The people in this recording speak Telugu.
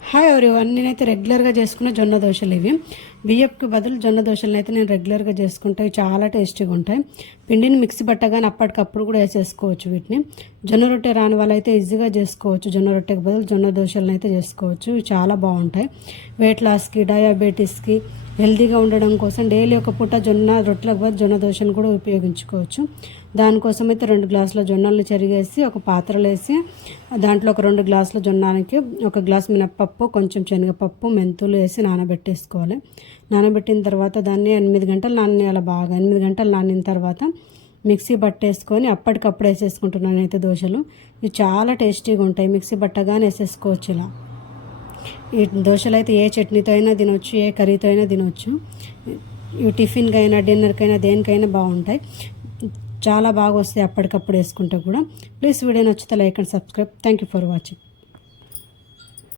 హాయ్ ఎవరీవన్, నేనైతే రెగ్యులర్గా చేసుకున్న జొన్న దోశలు ఇవి. బియ్యంకి బదులు జొన్న దోశలను అయితే నేను రెగ్యులర్గా చేసుకుంటాయి. చాలా టేస్టీగా ఉంటాయి. పిండిని మిక్సీ పట్టగానే అప్పటికప్పుడు కూడా వేసేసుకోవచ్చు వీటిని. జొన్న రొట్టె రాని వాళ్ళైతే ఈజీగా చేసుకోవచ్చు. జొన్న రొట్టెకి బదులు జొన్న దోశలను అయితే చేసుకోవచ్చు. ఇవి చాలా బాగుంటాయి. వెయిట్ లాస్కి, డయాబెటీస్కి, హెల్తీగా ఉండడం కోసం డైలీ ఒక పూట జొన్న రొట్టెలకు బదులు జొన్న దోశను కూడా ఉపయోగించుకోవచ్చు. దానికోసం అయితే 2 గ్లాసుల జొన్నల్ని చెరిగేసి ఒక పాత్రలో వేసి దాంట్లో ఒక 2 గ్లాసుల జొన్నానికి 1 గ్లాస్ మినప్పప్పు, కొంచెం శనగపప్పు, మెంతులు వేసి నానబెట్టేసుకోవాలి. నానబెట్టిన తర్వాత దాన్ని 8 గంటలు నానేయాలి. బాగా 8 గంటలు నానిన తర్వాత మిక్సీ పట్టేసుకొని అప్పటికప్పుడు వేసేసుకుంటున్నాను అయితే దోశలు. ఇవి చాలా టేస్టీగా ఉంటాయి. మిక్సీ పట్టగానే వేసేసుకోవచ్చు. ఇలా ఈ దోశలు అయితే ఏ చట్నీతో అయినా తినొచ్చు, ఏ కర్రీతో అయినా తినొచ్చు. ఇవి టిఫిన్కి అయినా, డిన్నర్కైనా, దేనికైనా బాగుంటాయి. చాలా బాగా వస్తాయి అప్పటికప్పుడు వేసుకుంటే కూడా. ప్లీజ్ వీడియో నచ్చితే like and subscribe. Thank you for watching.